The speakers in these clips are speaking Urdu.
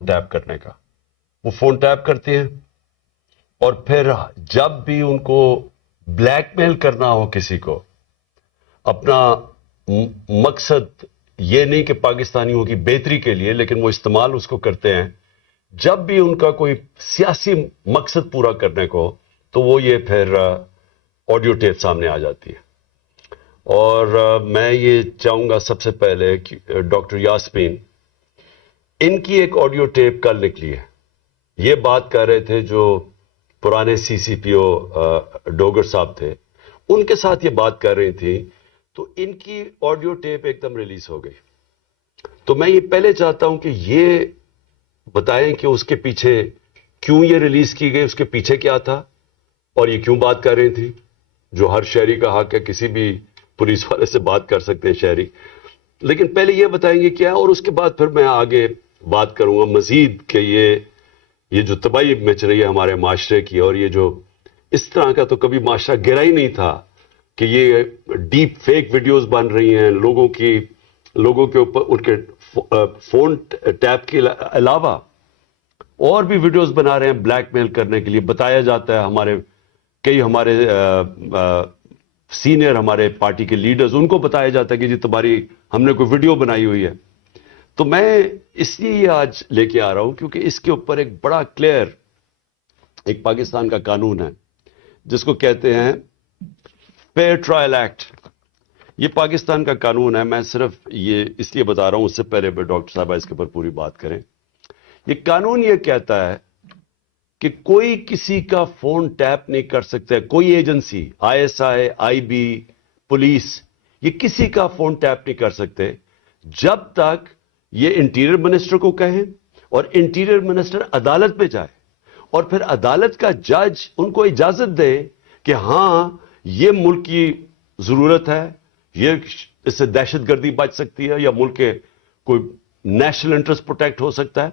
ٹیپ کرنے کا. وہ فون ٹیپ کرتے ہیں اور پھر جب بھی ان کو بلیک میل کرنا ہو کسی کو، اپنا مقصد یہ نہیں کہ پاکستانیوں کی بہتری کے لیے، لیکن وہ استعمال اس کو کرتے ہیں جب بھی ان کا کوئی سیاسی مقصد پورا کرنے کو، تو وہ یہ پھر آڈیو ٹیپ سامنے آ جاتی ہے. اور میں یہ چاہوں گا سب سے پہلے کہ ڈاکٹر یاسمین، ان کی ایک آڈیو ٹیپ کل نکلی ہے. یہ بات کر رہے تھے جو پرانے سی سی پی او ڈوگر صاحب تھے، ان کے ساتھ یہ بات کر رہی تھی، تو ان کی آڈیو ٹیپ ایک دم ریلیز ہو گئی. تو میں یہ پہلے چاہتا ہوں کہ یہ بتائیں کہ اس کے پیچھے کیوں یہ ریلیز کی گئی، اس کے پیچھے کیا تھا، اور یہ کیوں بات کر رہی تھی. جو ہر شہری کا حق ہے، کسی بھی پولیس والے سے بات کر سکتے ہیں شہری، لیکن پہلے یہ بتائیں گے کیا، اور اس کے بعد پھر میں آگے بات کروں گا مزید کہ یہ جو تباہی مچ رہی ہے ہمارے معاشرے کی، اور یہ جو اس طرح کا تو کبھی معاشرہ گرا ہی نہیں تھا کہ یہ ڈیپ فیک ویڈیوز بن رہی ہیں لوگوں کے اوپر، ان کے فون ٹیپ کے علاوہ اور بھی ویڈیوز بنا رہے ہیں بلیک میل کرنے کے لیے. بتایا جاتا ہے کئی ہمارے سینئر ہمارے پارٹی کے لیڈرز، ان کو بتایا جاتا ہے کہ جی تمہاری ہم نے کوئی ویڈیو بنائی ہوئی ہے. تو میں اس لیے یہ آج لے کے آ رہا ہوں کیونکہ اس کے اوپر ایک بڑا کلیئر ایک پاکستان کا قانون ہے جس کو کہتے ہیں فیئر ٹرائل ایکٹ. یہ پاکستان کا قانون ہے. میں صرف یہ اس لیے بتا رہا ہوں، اس سے پہلے ڈاکٹر صاحبہ اس کے اوپر پوری بات کریں. یہ قانون یہ کہتا ہے کہ کوئی کسی کا فون ٹیپ نہیں کر سکتا. کوئی agency, I S I, I B, police, یہ کسی کا فون ٹیپ نہیں کر سکتے جب تک یہ انٹیریئر منسٹر کو کہیں اور انٹیریئر منسٹر عدالت میں جائے اور پھر عدالت کا جج ان کو اجازت دے کہ ہاں یہ ملک کی ضرورت ہے، یہ اس سے دہشت گردی بچ سکتی ہے یا ملک کے کوئی نیشنل انٹرسٹ پروٹیکٹ ہو سکتا ہے.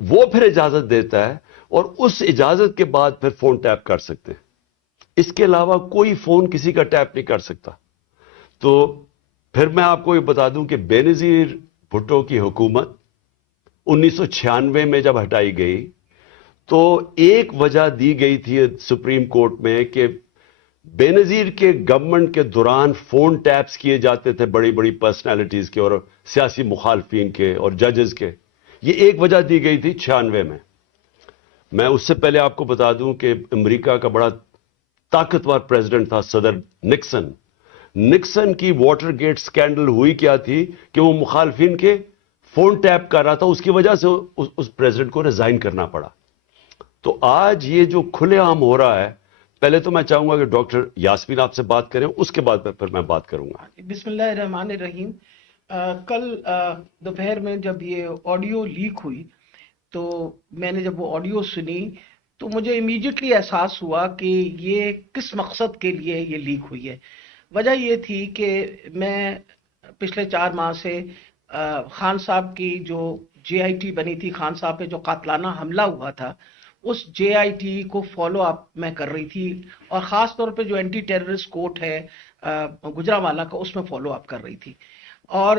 وہ پھر اجازت دیتا ہے اور اس اجازت کے بعد پھر فون ٹیپ کر سکتے ہیں. اس کے علاوہ کوئی فون کسی کا ٹیپ نہیں کر سکتا. تو پھر میں آپ کو یہ بتا دوں کہ بے نظیر بھٹو کی حکومت 1996 میں جب ہٹائی گئی تو ایک وجہ دی گئی تھی سپریم کورٹ میں کہ بے نظیر کے گورنمنٹ کے دوران فون ٹیپس کیے جاتے تھے بڑی بڑی پرسنالٹیز کے اور سیاسی مخالفین کے اور ججز کے. یہ ایک وجہ دی گئی تھی 96 میں. میں اس سے پہلے آپ کو بتا دوں کہ امریکہ کا بڑا طاقتور پریزیڈنٹ تھا صدر نکسن. نکسن کی واٹر گیٹ سکینڈل ہوئی کیا تھی کہ وہ مخالفین کے فون ٹیپ کر رہا تھا، اس کی وجہ سے اس پریزیڈنٹ کو ریزائن کرنا پڑا. تو آج یہ جو کھلے عام ہو رہا ہے، پہلے تو میں چاہوں گا کہ ڈاکٹر یاسمین آپ سے بات کریں، اس کے بعد پھر میں بات کروں گا. بسم اللہ الرحمن الرحیم. کل دوپہر میں جب یہ آڈیو لیک ہوئی تو میں نے جب وہ آڈیو سنی تو مجھے امیڈیٹلی احساس ہوا کہ یہ کس مقصد کے لیے یہ لیک ہوئی ہے. وجہ یہ تھی کہ میں پچھلے 4 ماہ سے خان صاحب کی جو جے آئی ٹی بنی تھی، خان صاحب پہ جو قاتلانہ حملہ ہوا تھا، اس جے آئی ٹی کو فالو اپ میں کر رہی تھی، اور خاص طور پہ جو اینٹی ٹیررسٹ کورٹ ہے گجرانوالہ کا، اس میں فالو اپ کر رہی تھی. اور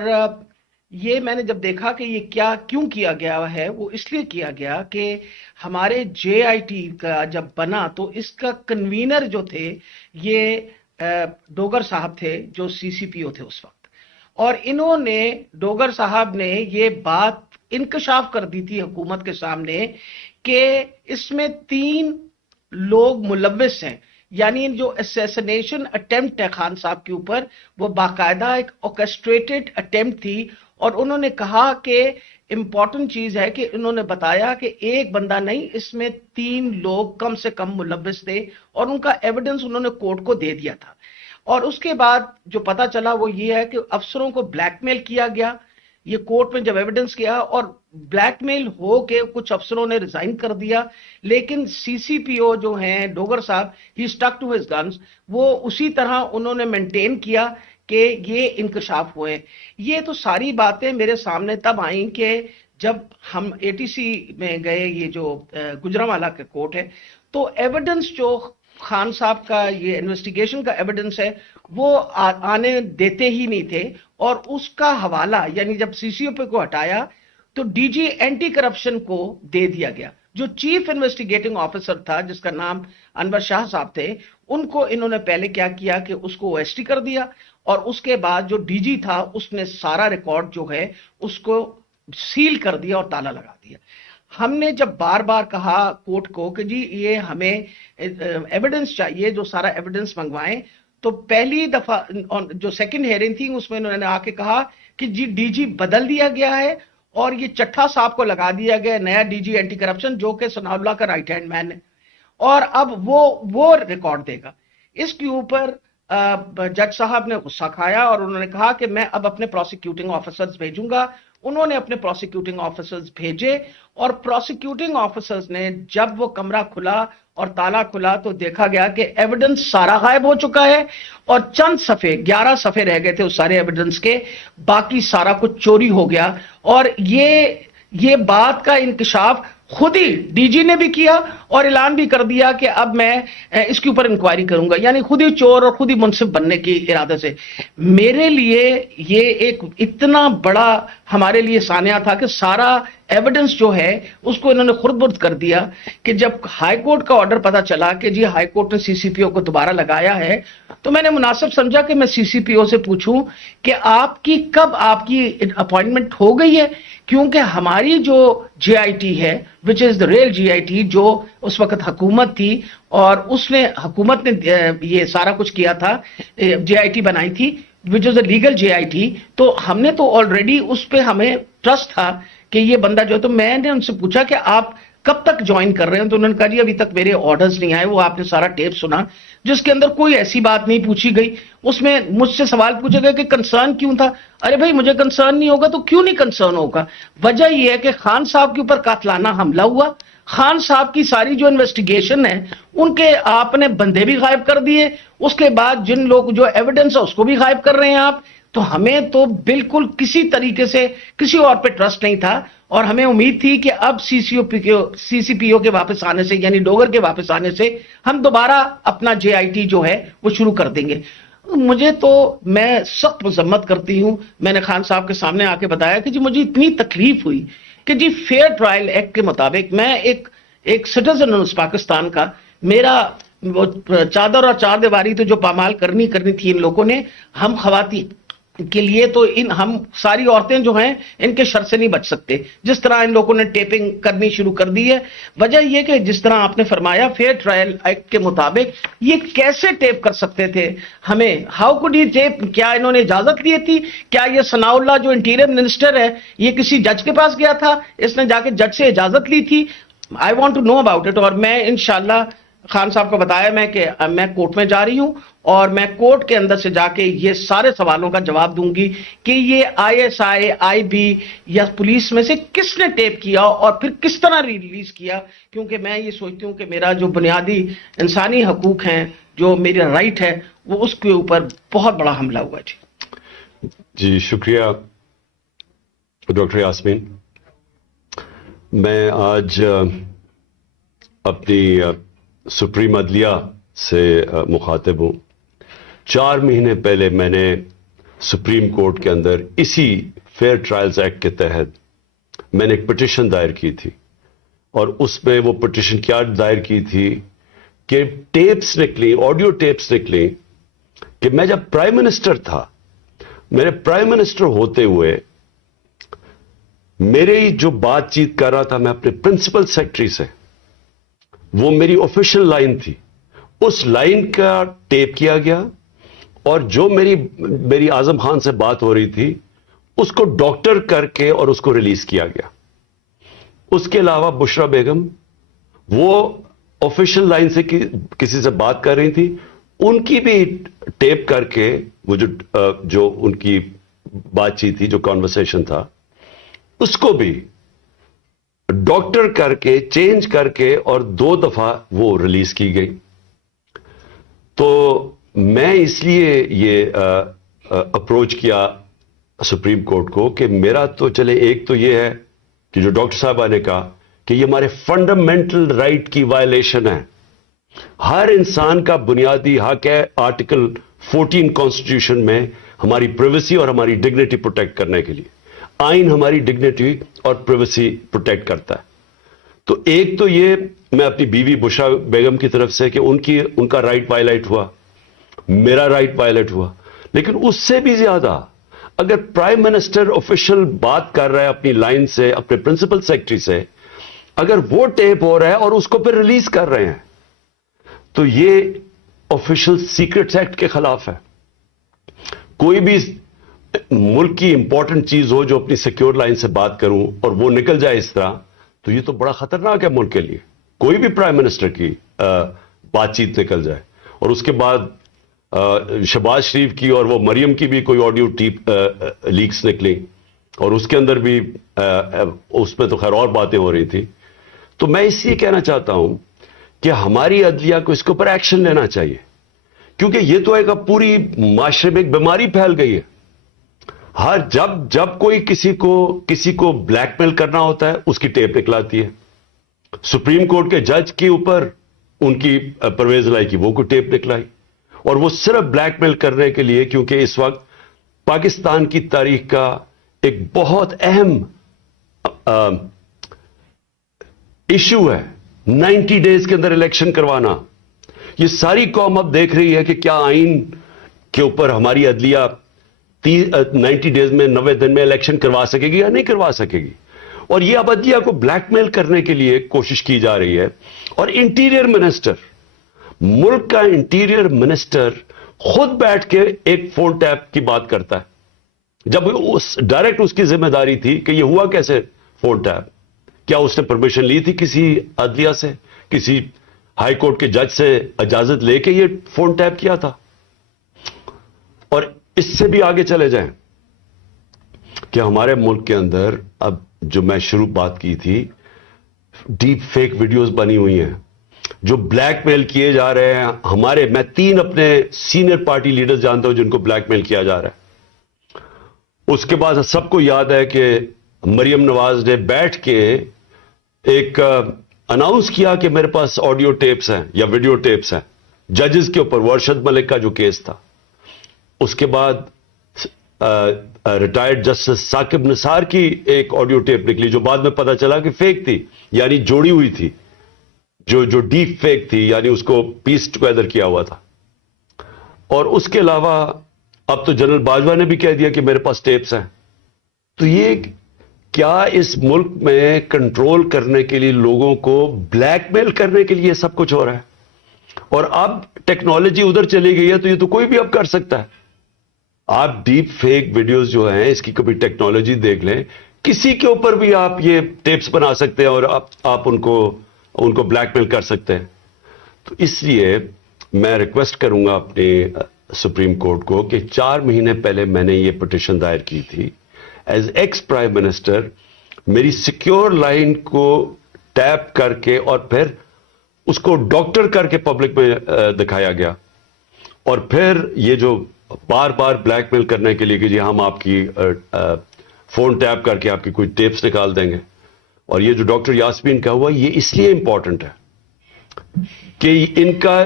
یہ میں نے جب دیکھا کہ یہ کیوں کیا گیا ہے، وہ اس لیے کیا گیا کہ ہمارے جے آئی ٹی کا جب بنا تو اس کا کنوینر جو تھے یہ ڈوگر صاحب تھے جو سی سی پی او تھے اس وقت، اور انہوں نے ڈوگر صاحب نے یہ بات انکشاف کر دی تھی حکومت کے سامنے کہ اس میں 3 لوگ ملوث ہیں. یعنی جو اسیسنیشن اٹیمپٹ ہے خان صاحب کے اوپر، وہ باقاعدہ ایک آرکسٹریٹڈ اٹیمپٹ تھی. اور انہوں نے کہا کہ امپورٹنٹ چیز ہے کہ انہوں نے بتایا کہ ایک بندہ نہیں، اس میں 3 لوگ کم سے کم ملوث تھے، اور ان کا ایویڈنس انہوں نے کورٹ کو دے دیا تھا. اور اس کے بعد جو پتا چلا وہ یہ ہے کہ افسروں کو بلیک میل کیا گیا. یہ کورٹ میں جب ایویڈنس کیا اور بلیک میل ہو کے کچھ افسروں نے ریزائن کر دیا، لیکن سی سی پی او جو ہیں ڈوگر صاحب، ہی اسٹک ٹو ہز گنز، وہ اسی طرح انہوں نے مینٹین کیا کہ یہ انکشاف ہوئے. یہ تو ساری باتیں میرے سامنے تب آئیں کہ جب ہم اے ٹی سی میں گئے، یہ جو گجرانوالہ کا کورٹ ہے، تو ایویڈنس جو خان صاحب کا یہ انویسٹیگیشن کا ایویڈنس ہے وہ آنے دیتے ہی نہیں تھے. اور اس کا حوالہ، یعنی جب سی سی او پی کو ہٹایا تو ڈی جی اینٹی کرپشن کو دے دیا گیا. جو چیف انویسٹیگیٹنگ آفیسر تھا جس کا نام انور شاہ صاحب تھے, ان کو انہوں نے پہلے کیا کیا کہ اس کو OST کر دیا, اور اس کے بعد جو ڈی جی تھا اس نے سارا ریکارڈ جو ہے اس کو سیل کر دیا اور تالا لگا دیا. ہم نے جب بار بار کہا کورٹ کو کہ جی یہ ہمیں ایویڈنس چاہیے, جو سارا ایویڈنس منگوائیں, تو پہلی دفعہ جو سیکنڈ ہیئرنگ تھی اس میں انہوں نے آ کے کہا کہ جی ڈی جی بدل دیا گیا ہے اور یہ چٹھا صاحب کو لگا دیا گیا نیا ڈی جی اینٹی کرپشن, جو کہ ثناء اللہ کا رائٹ ہینڈ مین ہے, اور اب وہ ریکارڈ دے گا. اس کے اوپر جج صاحب نے غصہ کھایا اور انہوں نے کہا کہ میں اب اپنے پروسیکیوٹنگ آفیسرز بھیجوں گا. انہوں نے اپنے پروسیکیوٹنگ آفیسرز بھیجے, اور پروسیکیوٹنگ آفیسرز نے جب وہ کمرہ کھلا اور تالا کھلا تو دیکھا گیا کہ ایویڈنس سارا غائب ہو چکا ہے, اور چند صفحے 11 صفحے رہ گئے تھے اس سارے ایویڈنس کے, باقی سارا کچھ چوری ہو گیا. اور یہ بات کا انکشاف خود ہی ڈی جی نے بھی کیا اور اعلان بھی کر دیا کہ اب میں اس کے اوپر انکوائری کروں گا, یعنی خود ہی چور اور خود ہی منصف بننے کی ارادے سے. میرے لیے یہ ایک اتنا بڑا ہمارے لیے سانحہ تھا کہ سارا ایویڈنس جو ہے اس کو انہوں نے خرد برد کر دیا, کہ جب ہائی کورٹ کا آرڈر پتا چلا کہ جی ہائی کورٹ نے CCPO کو دوبارہ لگایا ہے, تو میں نے مناسب سمجھا کہ میں CCPO سے پوچھوں کہ کب آپ کی اپوائنٹمنٹ ہو گئی ہے, کیونکہ ہماری جو GIT ہے which is the real GIT, جو اس وقت حکومت تھی اور اس نے حکومت نے یہ سارا کچھ کیا تھا, GIT بنائی تھی which is a legal GIT, تو ہم نے تو آلریڈی اس پہ ہمیں ٹرسٹ تھا کہ یہ بندہ جو ہے. تو میں نے ان سے پوچھا کہ آپ کب تک جوائن کر رہے ہیں, تو انہوں نے کہا جی ابھی تک میرے آرڈرز نہیں آئے. وہ آپ نے سارا ٹیپ سنا جس کے اندر کوئی ایسی بات نہیں پوچھی گئی, اس میں مجھ سے سوال پوچھے گئے کہ کنسرن کیوں تھا. ارے بھائی مجھے کنسرن نہیں ہوگا تو کیوں نہیں کنسرن ہوگا, وجہ یہ ہے کہ خان صاحب کے اوپر قاتلانہ حملہ ہوا, خان صاحب کی ساری جو انویسٹیگیشن ہے ان کے آپ نے بندے بھی غائب کر دیے, اس کے بعد جن لوگ جو ایویڈنس ہے اس کو بھی غائب کر رہے ہیں آپ. تو ہمیں تو بالکل کسی طریقے سے کسی اور پہ ٹرسٹ نہیں تھا, اور ہمیں امید تھی کہ اب CCPO کے واپس آنے سے, یعنی ڈوگر کے واپس آنے سے ہم دوبارہ اپنا JIT جو ہے وہ شروع کر دیں گے. مجھے تو میں سخت مذمت کرتی ہوں. میں نے خان صاحب کے سامنے آ کے بتایا کہ جی مجھے اتنی تکلیف ہوئی کہ جی فیئر ٹرائل ایکٹ کے مطابق میں ایک سٹیزن ہوں اس پاکستان کا, میرا وہ چادر اور چار دیواری تو جو پامال کرنی تھی ان لوگوں نے, ہم خواتین کے لیے تو ہم ساری عورتیں جو ہیں ان کے شر سے نہیں بچ سکتے. جس طرح ان لوگوں نے ٹیپنگ کرنی شروع کر دی ہے, وجہ یہ کہ جس طرح آپ نے فرمایا فیئر ٹرائل ایکٹ کے مطابق یہ کیسے ٹیپ کر سکتے تھے ہمیں, ہاؤ کوڈ یہ ٹیپ, کیا انہوں نے اجازت لی تھی, کیا یہ ثناء اللہ جو انٹیریئر منسٹر ہے یہ کسی جج کے پاس گیا تھا, اس نے جا کے جج سے اجازت لی تھی؟ I want to know about it. اور میں انشاءاللہ خان صاحب کو بتایا میں کہ میں کورٹ میں جا رہی ہوں اور میں کورٹ کے اندر سے جا کے یہ سارے سوالوں کا جواب دوں گی کہ یہ ISI, IB یا پولیس میں سے کس نے ٹیپ کیا اور پھر کس طرح ریلیز کیا, کیونکہ میں یہ سوچتی ہوں کہ میرا جو بنیادی انسانی حقوق ہیں, جو میرا رائٹ ہے, وہ اس کے اوپر بہت بڑا حملہ ہوا. جی شکریہ ڈاکٹر یاسمین. میں آج اپنی سپریم عدلیہ سے مخاطب ہوں. 4 مہینے پہلے میں نے سپریم کورٹ کے اندر اسی فیئر ٹرائلز ایکٹ کے تحت میں نے ایک پٹیشن دائر کی تھی, اور اس میں وہ پٹیشن کیا دائر کی تھی کہ ٹیپس نکلی, آڈیو ٹیپس نکلی کہ میں جب پرائم منسٹر تھا, میرے پرائم منسٹر ہوتے ہوئے میرے جو بات چیت کر رہا تھا میں اپنے پرنسپل سیکرٹری سے, وہ میری آفیشیل لائن تھی, اس لائن کا ٹیپ کیا گیا, اور جو میری اعظم خان سے بات ہو رہی تھی اس کو ڈاکٹر کر کے اور اس کو ریلیز کیا گیا. اس کے علاوہ بشرا بیگم وہ آفیشیل لائن سے کسی سے بات کر رہی تھی, ان کی بھی ٹیپ کر کے وہ جو ان کی بات چیت تھی, جو کانورسیشن تھا, اس کو بھی ڈاکٹر کر کے چینج کر کے اور 2 دفعہ وہ ریلیز کی گئی. تو میں اس لیے یہ اپروچ کیا سپریم کورٹ کو کہ میرا تو چلے, ایک تو یہ ہے کہ جو ڈاکٹر صاحبہ نے کہا کہ یہ ہمارے فنڈامنٹل رائٹ کی وائلیشن ہے. ہر انسان کا بنیادی حق ہے آرٹیکل 14 کانسٹیٹیوشن میں ہماری پرائیویسی اور ہماری ڈگنیٹی پروٹیکٹ کرنے کے لیے. آئین ہماری ڈگنیٹی اور پرائیویسی پروٹیکٹ کرتا ہے. تو ایک تو یہ میں اپنی بیوی بشرا بیگم کی طرف سے کہ ان کا رائٹ وائلیٹ ہوا, میرا رائٹ وائلیٹ ہوا, لیکن اس سے بھی زیادہ اگر پرائم منسٹر آفیشل بات کر رہا ہے اپنی لائن سے, اپنے پرنسپل سیکرٹری سے, اگر وہ ٹیپ ہو رہا ہے اور اس کو پھر ریلیز کر رہے ہیں, تو یہ آفیشل سیکرٹس ایکٹ کے خلاف ہے. کوئی بھی ملک کی امپورٹنٹ چیز ہو جو اپنی سیکیور لائن سے بات کروں اور وہ نکل جائے اس طرح, تو یہ تو بڑا خطرناک ہے ملک کے لیے. کوئی بھی پرائم منسٹر کی بات چیت نکل جائے, اور اس کے بعد شہباز شریف کی اور وہ مریم کی بھی کوئی آڈیو ٹیپ لیکس نکلی, اور اس کے اندر بھی اس میں تو خیر اور باتیں ہو رہی تھی. تو میں اس لیے کہنا چاہتا ہوں کہ ہماری عدلیہ کو اس کے اوپر ایکشن لینا چاہیے, کیونکہ یہ تو ایک اب پوری معاشرے میں ایک بیماری پھیل گئی ہے. ہر جب کوئی کسی کو بلیک میل کرنا ہوتا ہے اس کی ٹیپ نکلاتی ہے. سپریم کورٹ کے جج کے اوپر ان کی پرویز لائی کی وہ کوئی ٹیپ نکلائی, اور وہ صرف بلیک میل کرنے کے لیے, کیونکہ اس وقت پاکستان کی تاریخ کا ایک بہت اہم ایشو ہے 90 ڈیز کے اندر الیکشن کروانا. یہ ساری قوم اب دیکھ رہی ہے کہ کیا آئین کے اوپر ہماری عدلیہ 90 ڈیز میں 90 دن میں الیکشن کروا سکے گی یا نہیں کروا سکے گی. اور یہ اب عدلیہ کو بلیک میل کرنے کے لیے کوشش کی جا رہی ہے. اور انٹیریئر منسٹر, ملک کا انٹیریئر منسٹر خود بیٹھ کے ایک فون ٹیپ کی بات کرتا ہے, جب ڈائریکٹ اس کی ذمہ داری تھی کہ یہ ہوا کیسے فون ٹیپ. کیا اس نے پرمیشن لی تھی کسی عدلیہ سے, کسی ہائی کورٹ کے جج سے اجازت لے کے یہ فون ٹیپ کیا تھا؟ اور اس سے بھی آگے چلے جائیں کہ ہمارے ملک کے اندر اب جو میں شروع بات کی تھی, ڈیپ فیک ویڈیوز بنی ہوئی ہیں جو بلیک میل کیے جا رہے ہیں. میں 3 اپنے سینئر پارٹی لیڈرز جانتا ہوں جن کو بلیک میل کیا جا رہا ہے. اس کے بعد سب کو یاد ہے کہ مریم نواز نے بیٹھ کے ایک اناؤنس کیا کہ میرے پاس آڈیو ٹیپس ہیں یا ویڈیو ٹیپس ہیں ججز کے اوپر, ارشد ملک کا جو کیس تھا. اس کے بعد ریٹائرڈ جسٹس ثاقب نثار کی ایک آڈیو ٹیپ نکلی جو بعد میں پتا چلا کہ فیک تھی, یعنی جوڑی ہوئی تھی, جو ڈیپ فیک تھی, یعنی اس کو پیس ٹوگیدر کیا ہوا تھا. اور اس کے علاوہ اب تو جنرل باجوہ نے بھی کہہ دیا کہ میرے پاس ٹیپس ہیں. تو یہ کیا اس ملک میں کنٹرول کرنے کے لیے, لوگوں کو بلیک میل کرنے کے لیے سب کچھ ہو رہا ہے؟ اور اب ٹیکنالوجی ادھر چلی گئی ہے تو یہ تو کوئی بھی اب کر سکتا ہے. آپ ڈیپ فیک ویڈیوز جو ہیں اس کی کبھی ٹیکنالوجی دیکھ لیں, کسی کے اوپر بھی آپ یہ ٹیپس بنا سکتے ہیں اور آپ ان کو بلیک میل کر سکتے ہیں. تو اس لیے میں ریکویسٹ کروں گا اپنے سپریم کورٹ کو کہ 4 مہینے پہلے میں نے یہ پٹیشن دائر کی تھی. ایز ایکس پرائم منسٹر میری سیکیور لائن کو ٹیپ کر کے اور پھر اس کو ڈاکٹر کر کے پبلک میں دکھایا گیا, اور پھر یہ جو بار بار بلیک میل کرنے کے لیے کہ جی ہم آپ کی فون ٹیپ کر کے آپ کی کوئی ٹیپس نکال دیں گے. اور یہ جو ڈاکٹر یاسمین کا ہوا یہ اس لیے امپورٹنٹ ہے کہ ان کا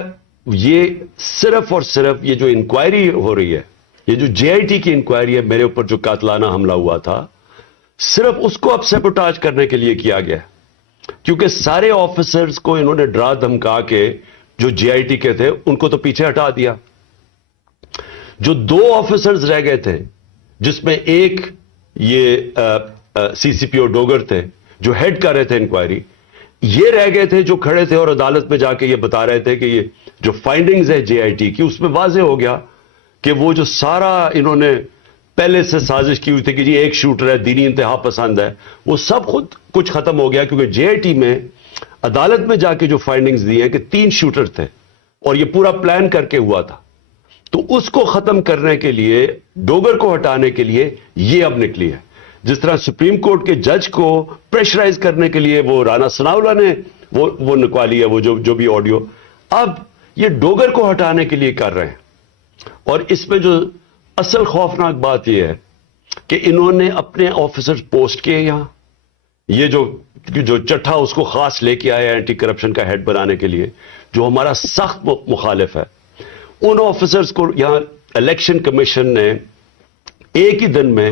یہ صرف اور صرف یہ جو انکوائری ہو رہی ہے, یہ جو جے آئی ٹی کی انکوائری ہے میرے اوپر جو قاتلانہ حملہ ہوا تھا, صرف اس کو اب سیبوٹاج کرنے کے لیے کیا گیا. کیونکہ سارے آفیسرز کو انہوں نے ڈرا دھمکا کے جو جے آئی ٹی کے تھے ان کو تو پیچھے ہٹا دیا. جو 2 آفیسرز رہ گئے تھے جس میں ایک یہ سی سی پی او ڈوگر تھے جو ہیڈ کر رہے تھے انکوائری, یہ رہ گئے تھے جو کھڑے تھے اور عدالت میں جا کے یہ بتا رہے تھے کہ یہ جو فائنڈنگز ہے جے آئی ٹی کی اس میں واضح ہو گیا کہ وہ جو سارا انہوں نے پہلے سے سازش کی ہوئی تھی کہ جی ایک شوٹر ہے, دینی انتہا پسند ہے, وہ سب خود کچھ ختم ہو گیا. کیونکہ جے آئی ٹی میں عدالت میں جا کے جو فائنڈنگز دی ہیں کہ 3 شوٹر تھے اور یہ پورا پلان کر کے ہوا تھا. تو اس کو ختم کرنے کے لیے, ڈوگر کو ہٹانے کے لیے یہ اب نکلی ہے. جس طرح سپریم کورٹ کے جج کو پریشرائز کرنے کے لیے وہ رانا ثناءاللہ نے وہ نکوالی ہے, وہ جو بھی آڈیو, اب یہ ڈوگر کو ہٹانے کے لیے کر رہے ہیں. اور اس میں جو اصل خوفناک بات یہ ہے کہ انہوں نے اپنے آفیسر پوسٹ کیے یہاں, یہ جو چٹھا اس کو خاص لے کے آیا اینٹی کرپشن کا ہیڈ بنانے کے لیے, جو ہمارا سخت مخالف ہے. ان آفیسرز کو یہاں الیکشن کمیشن نے ایک ہی دن میں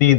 3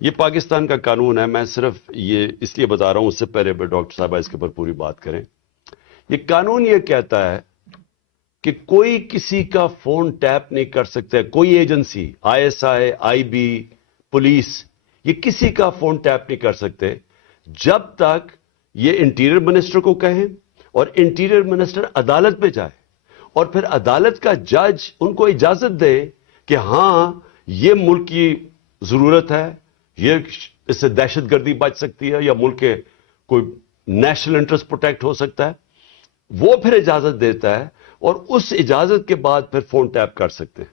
یہ پاکستان کا قانون ہے. میں صرف یہ اس لیے بتا رہا ہوں، اس سے پہلے ڈاکٹر صاحبہ اس کے اوپر پوری بات کریں. یہ قانون یہ کہتا ہے کہ کوئی کسی کا فون ٹیپ نہیں کر سکتا. کوئی ایجنسی، ISI، IB، پولیس، یہ کسی کا فون ٹیپ نہیں کر سکتے جب تک یہ انٹیریئر منسٹر کو کہیں اور انٹیریئر منسٹر عدالت میں جائے اور پھر عدالت کا جج ان کو اجازت دے کہ ہاں یہ ملک کی ضرورت ہے، یہ اس سے دہشت گردی بچ سکتی ہے یا ملک کے کوئی نیشنل انٹرسٹ پروٹیکٹ ہو سکتا ہے. وہ پھر اجازت دیتا ہے اور اس اجازت کے بعد پھر فون ٹیپ کر سکتے ہیں.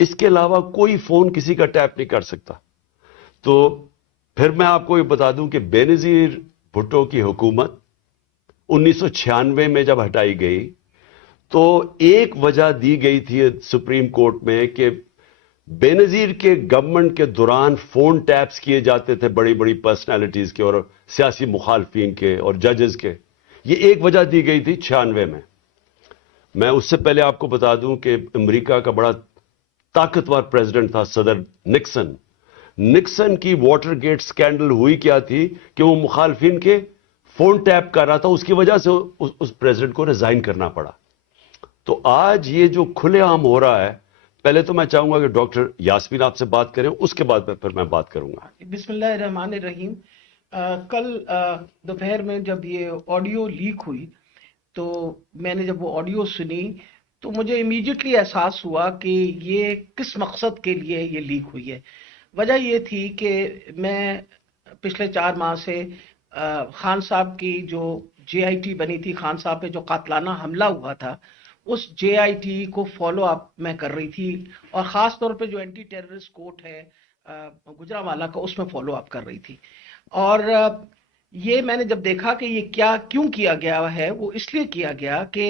اس کے علاوہ کوئی فون کسی کا ٹیپ نہیں کر سکتا. تو پھر میں آپ کو یہ بتا دوں کہ بے نظیر بھٹو کی حکومت 1996 میں جب ہٹائی گئی تو ایک وجہ دی گئی تھی سپریم کورٹ میں کہ بے نظیر کے گورنمنٹ کے دوران فون ٹیپس کیے جاتے تھے بڑی بڑی پرسنالٹیز کے اور سیاسی مخالفین کے اور ججز کے. یہ ایک وجہ دی گئی تھی 96 میں. میں اس سے پہلے آپ کو بتا دوں کہ امریکہ کا بڑا طاقتور پریزیڈنٹ تھا صدر نکسن. نکسن کی واٹر گیٹ سکینڈل ہوئی کیا تھی کہ وہ مخالفین کے فون ٹیپ کر رہا تھا، اس کی وجہ سے اس پریزیڈنٹ کو ریزائن کرنا پڑا. تو آج یہ جو کھلے عام ہو رہا ہے، پہلے تو میں چاہوں گا کہ ڈاکٹر یاسمین آپ سے بات کریں، اس کے بعد پھر میں بات کروں گا. بسم اللہ الرحمن الرحیم. کل دوپہر میں جب یہ آڈیو لیک ہوئی تو میں نے جب وہ آڈیو سنی تو مجھے امیڈیٹلی احساس ہوا کہ یہ کس مقصد کے لیے یہ لیک ہوئی ہے. وجہ یہ تھی کہ میں پچھلے 4 ماہ سے خان صاحب کی جو JIT بنی تھی، خان صاحب پہ جو قاتلانہ حملہ ہوا تھا، اس JIT کو فالو اپ میں کر رہی تھی اور خاص طور پہ جو اینٹی ٹیررسٹ کورٹ ہے گجرانوالہ کا، اس میں فالو اپ کر رہی تھی. اور یہ میں نے جب دیکھا کہ یہ کیوں کیا گیا ہے، وہ اس لیے کیا گیا کہ